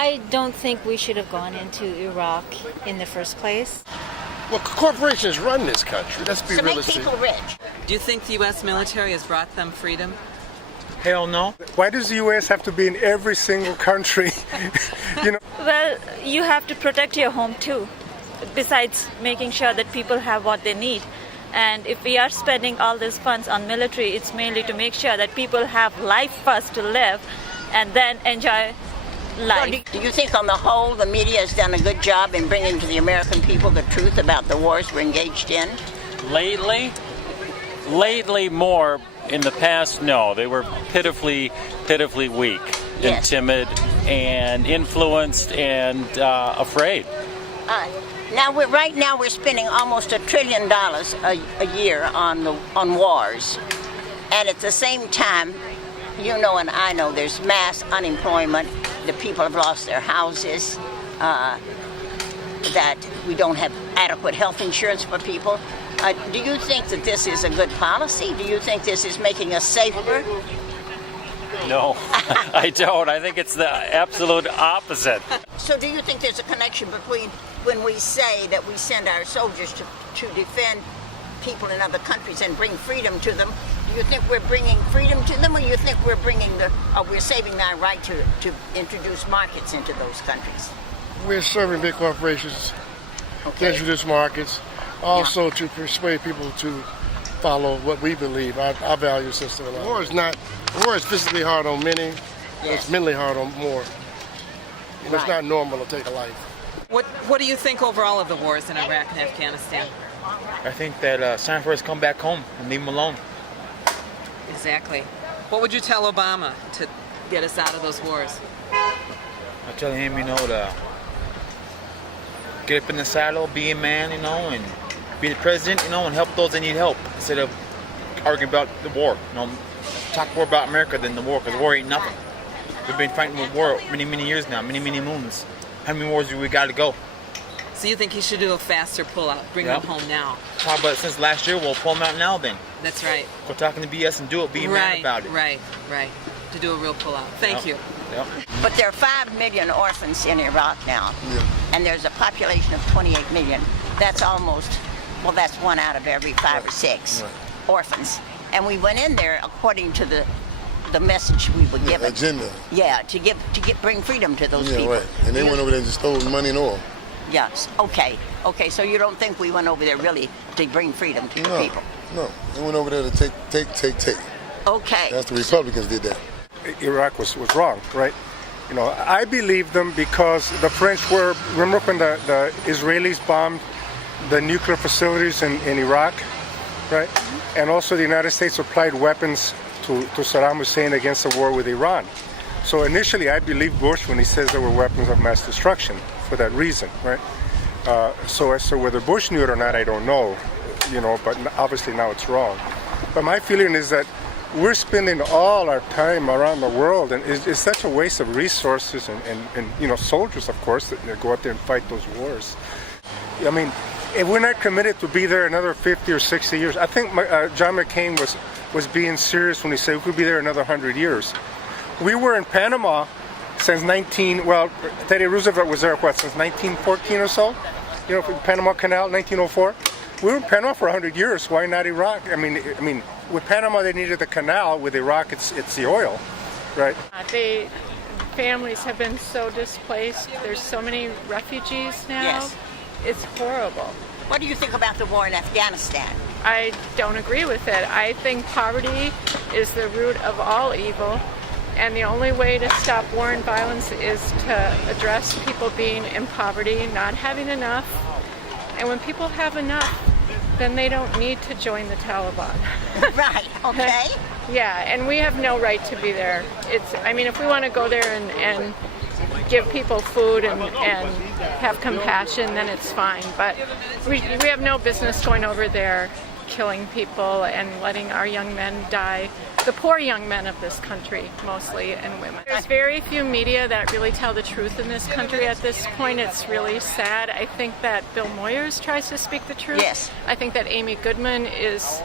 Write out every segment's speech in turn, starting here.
I don't think we should have gone into Iraq in the first place. Well, corporations run this country. Let's be realistic. To make people rich. Do you think the U.S. military has brought them freedom? Hell no. Why does the U.S. have to be in every single country? Well, you have to protect your home too, besides making sure that people have what they need. And if we are spending all these funds on military, it's mainly to make sure that people have life first to live and then enjoy life. So do you think on the whole the media has done a good job in bringing to the American people the truth about the wars we're engaged in? Lately more. In the past, no. They were pitifully weak and timid and influenced and afraid. Right now we're spending almost $1 trillion a year on wars, and at the same time, you know and I know there's mass unemployment. The people have lost their houses. That we don't have adequate health insurance for people. Do you think that this is a good policy? Do you think this is making us safer? No, I don't. I think it's the absolute opposite. So do you think there's a connection between when we say that we send our soldiers to defend people in other countries and bring freedom to them? Do you think we're bringing freedom to them, or you think we're we're saving our right to introduce markets into those countries? We're serving big corporations to introduce markets, also to persuade people to follow what we believe, our value system. War is physically hard on many, it's mentally hard on more. It's not normal to take a life. What do you think overall of the wars in Iraq and Afghanistan? I think that it's time for us to come back home and leave them alone. Exactly. What would you tell Obama to get us out of those wars? I tell him, to get up in the saddle, be a man, and be the president, and help those that need help instead of arguing about the war. Talk more about America than the war, because the war ain't nothing. We've been fighting with war many years now, many moons. How many wars do we got to go? So you think he should do a faster pullout, bring them home now? Talk about it since last year, we'll pull them out now then. That's right. Go talking to BS and do it, be a man about it. Right. To do a real pullout. Thank you. Yep. But there are 5 million orphans in Iraq now, and there's a population of 28 million. That's that's 1 out of every 5 or 6 orphans. And we went in there according to the message we were given. Agenda. Yeah, to bring freedom to those people. Right. And they went over there and just stole money and oil. Yes. Okay. So you don't think we went over there really to bring freedom to the people? No. They went over there to take. Okay. That's the Republicans did that. Iraq was wrong, right? I believe them because the French remember when the Israelis bombed the nuclear facilities in Iraq, right? And also the United States applied weapons to Saddam Hussein against the war with Iran. So initially I believed Bush when he says there were weapons of mass destruction for that reason, right? So as to whether Bush knew it or not, I don't know, but obviously now it's wrong. But my feeling is that we're spending all our time around the world, and it's such a waste of resources and soldiers, of course, that go out there and fight those wars. I mean, if we're not committed to be there another 50 or 60 years, I think John McCain was being serious when he said we could be there another 100 years. We were in Panama since Teddy Roosevelt was there, since 1914 or so? Panama Canal, 1904. We were in Panama for 100 years. Why not Iraq? I mean, with Panama they needed the canal. With Iraq, it's the oil, right? The families have been so displaced. There's so many refugees now. Yes. It's horrible. What do you think about the war in Afghanistan? I don't agree with it. I think poverty is the root of all evil, and the only way to stop war and violence is to address people being in poverty, not having enough. And when people have enough, then they don't need to join the Taliban. Right, okay. Yeah, and we have no right to be there. If we want to go there and give people food and have compassion, then it's fine. But we have no business going over there, killing people and letting our young men die. The poor young men of this country, mostly, and women. There's very few media that really tell the truth in this country at this point. It's really sad. I think that Bill Moyers tries to speak the truth. Yes. I think that Amy Goodman is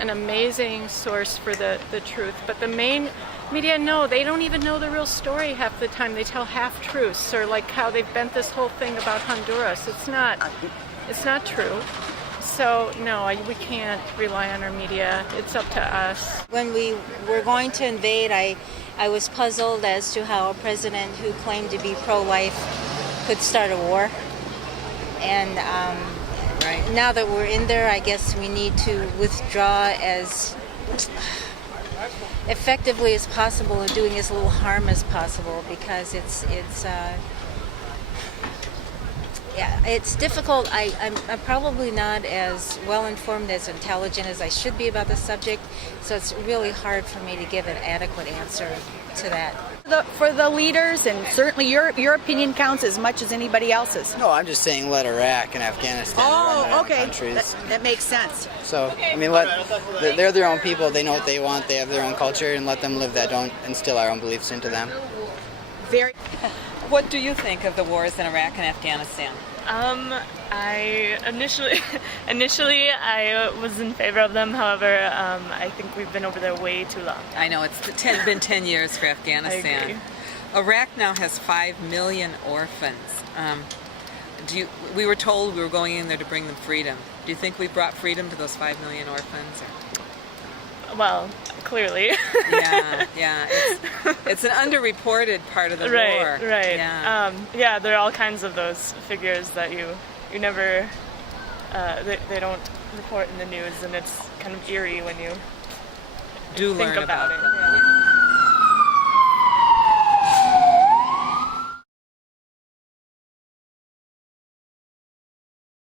an amazing source for the truth. But the main Media, no, they don't even know the real story half the time. They tell half-truths, or like how they've bent this whole thing about Honduras. It's not true. So, no, we can't rely on our media. It's up to us. When we were going to invade, I was puzzled as to how a president who claimed to be pro-life could start a war. And now that we're in there, I guess we need to withdraw as effectively as possible and doing as little harm as possible, because it's difficult. I'm probably not as well informed, as intelligent as I should be about the subject, so it's really hard for me to give an adequate answer to that. For the leaders, and certainly your opinion counts as much as anybody else's. No, I'm just saying let Iraq and Afghanistan run their own okay. countries. That makes sense. So, I mean, they're their own people. They know what they want. They have their own culture, and let them live that. Don't instill our own beliefs into them. What do you think of the wars in Iraq and Afghanistan? I initially I was in favor of them. However, I think we've been over there way too long. I know it's been 10 years for Afghanistan. I agree. Iraq now has 5 million orphans. We were told we were going in there to bring them freedom. Do you think we brought freedom to those 5 million orphans? Well, clearly. Yeah. It's an underreported part of the war. Right. Yeah. There are all kinds of those figures that you never they don't report in the news, and it's kind of eerie when you Do think learn about it. them. Yeah.